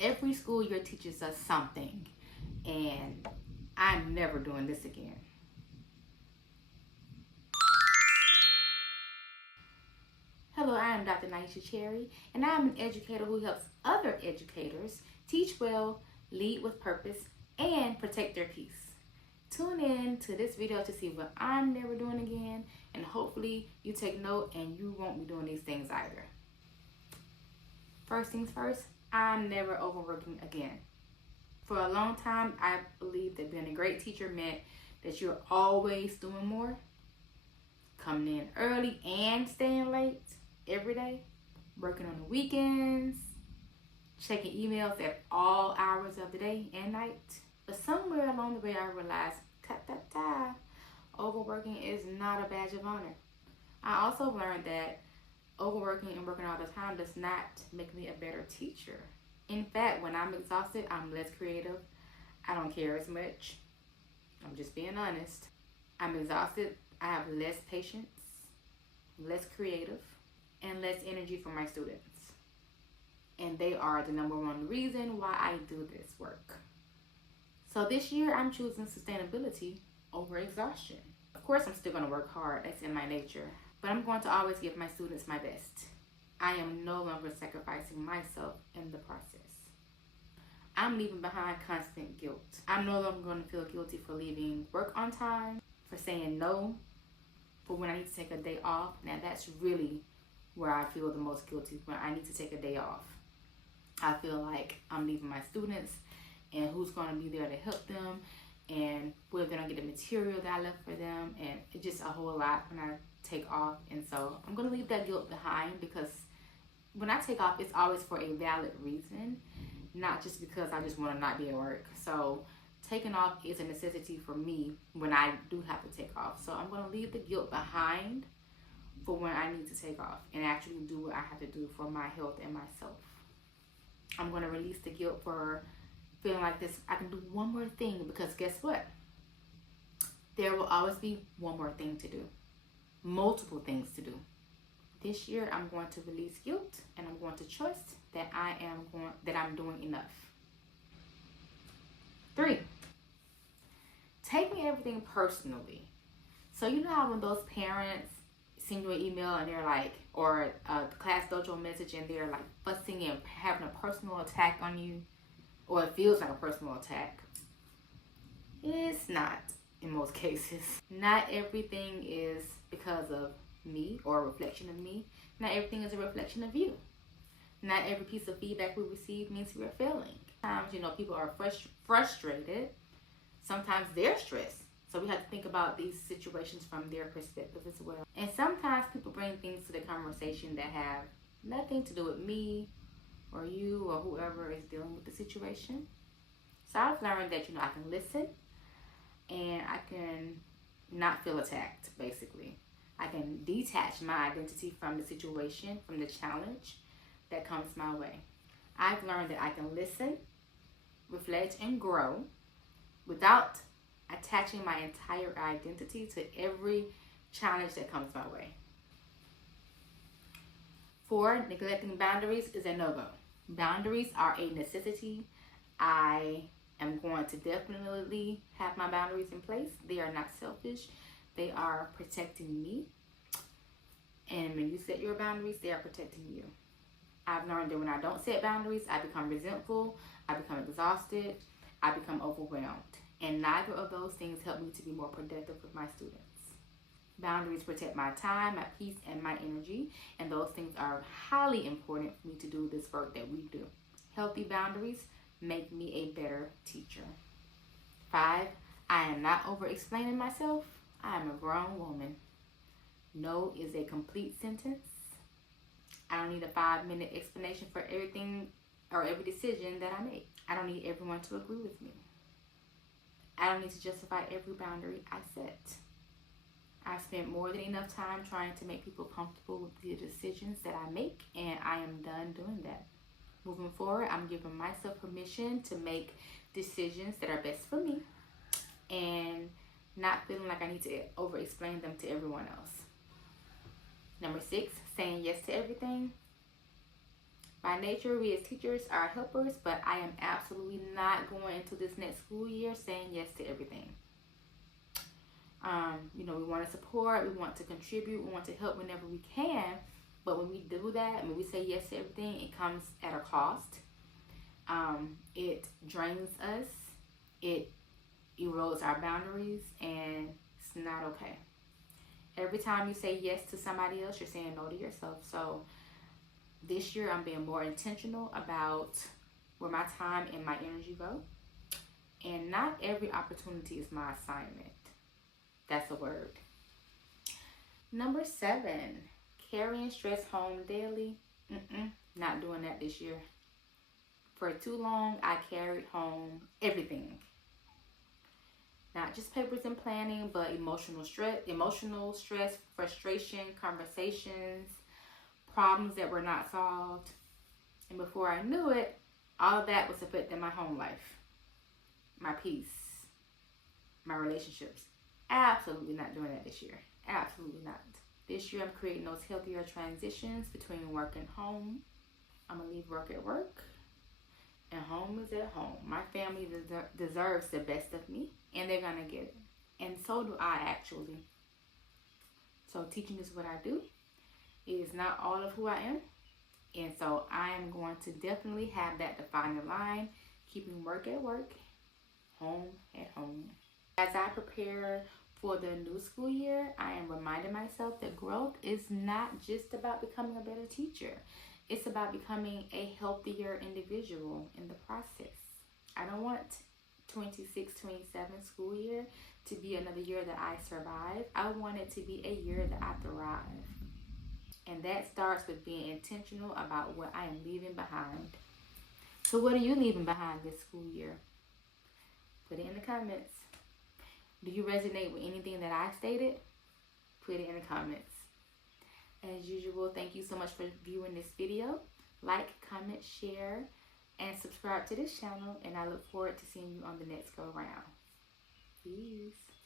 Every school year teaches us something, and I'm never doing this again. Hello, I am Dr. Naisha Cherry, and I am an educator who helps other educators teach well, lead with purpose, and protect their peace. Tune in to this video to see what I'm never doing again, and hopefully you take note and you won't be doing these things either. First things first, I'm never overworking again. For a long time, I believed that being a great teacher meant that you're always doing more, coming in early and staying late every day, working on the weekends, checking emails at all hours of the day and night. But somewhere along the way, I realized, overworking is not a badge of honor. I also learned that overworking and working all the time does not make me a better teacher. In fact, when I'm exhausted, I'm less creative. I don't care as much. I'm just being honest. I'm exhausted. I have less patience, less creative, and less energy for my students. And they are the number one reason why I do this work. So this year, I'm choosing sustainability over exhaustion. Of course, I'm still going to work hard. That's in my nature. But I'm going to always give my students my best. I am no longer sacrificing myself in the process. I'm leaving behind constant guilt. I'm no longer going to feel guilty for leaving work on time, for saying no, for when I need to take a day off. Now that's really where I feel the most guilty, when I need to take a day off. I feel like I'm leaving my students, and who's going to be there to help them, and whether they're going to get the material that I left for them, and it's just a whole lot when I take off. And so I'm going to leave that guilt behind, because when I take off, it's always for a valid reason, not just because I just want to not be at work. So taking off is a necessity for me when I do have to take off. So I'm going to leave the guilt behind for when I need to take off and actually do what I have to do for my health and myself. I'm going to release the guilt for feeling like this. I can do one more thing, because guess what? There will always be one more thing to do. Multiple things to do. This year, I'm going to release guilt, and I'm going to trust that I'm doing enough. 3, taking everything personally. So you know how when those parents send you an email and they're like, or a Class Dojo message, and they're like fussing and having a personal attack on you, or it feels like a personal attack. It's not in most cases. Not everything is because of me or a reflection of me. Not everything is a reflection of you. Not every piece of feedback we receive means we are failing. Sometimes, people are frustrated. Sometimes they're stressed. So we have to think about these situations from their perspective as well. And sometimes people bring things to the conversation that have nothing to do with me or you or whoever is dealing with the situation. So I've learned that, I can listen, and I can not feel attacked, basically. I can detach my identity from the situation, from the challenge that comes my way. I've learned that I can listen, reflect, and grow without attaching my entire identity to every challenge that comes my way. 4, neglecting boundaries is a no-go. Boundaries are a necessity. I am going to definitely have my boundaries in place. They are not selfish. They are protecting me. And when you set your boundaries, they are protecting you. I've learned that when I don't set boundaries, I become resentful, I become exhausted, I become overwhelmed. And neither of those things help me to be more productive with my students. Boundaries protect my time, my peace, and my energy. And those things are highly important for me to do this work that we do. Healthy boundaries make me a better teacher. 5, I am not over-explaining myself. I am a grown woman. No is a complete sentence. I don't need a 5-minute explanation for everything or every decision that I make. I don't need everyone to agree with me. I don't need to justify every boundary I set. I spent more than enough time trying to make people comfortable with the decisions that I make, and I am done doing that. Moving forward, I'm giving myself permission to make decisions that are best for me and not feeling like I need to over-explain them to everyone else. Number 6, saying yes to everything. By nature, we as teachers are helpers, but I am absolutely not going into this next school year saying yes to everything. We want to support, we want to contribute, we want to help whenever we can. But when we do that, when we say yes to everything, it comes at a cost. It drains us. It erodes our boundaries, and it's not okay. Every time you say yes to somebody else, you're saying no to yourself. So this year, I'm being more intentional about where my time and my energy go. And not every opportunity is my assignment. That's a word. Number 7, carrying stress home daily. Not doing that this year. For too long, I carried home everything. Not just papers and planning, but emotional stress, frustration, conversations, problems that were not solved. And before I knew it, all of that was affecting my home life, my peace, my relationships. Absolutely not doing that this year. Absolutely not. This year I'm creating those healthier transitions between work and home. I'm going to leave work at work, and home is at home. My family deserves the best of me, and they're going to get it. And so do I, actually. So teaching is what I do. It is not all of who I am. And so I am going to definitely have that defining line, keeping work at work, home at home. As I prepare for the new school year, I am reminding myself that growth is not just about becoming a better teacher. It's about becoming a healthier individual in the process. I don't want 26-27 school year to be another year that I survive. I want it to be a year that I thrive. And that starts with being intentional about what I am leaving behind. So what are you leaving behind this school year? Put it in the comments. Do you resonate with anything that I stated? Put it in the comments. As usual, thank you so much for viewing this video. Like, comment, share, and subscribe to this channel. And I look forward to seeing you on the next go round. Peace.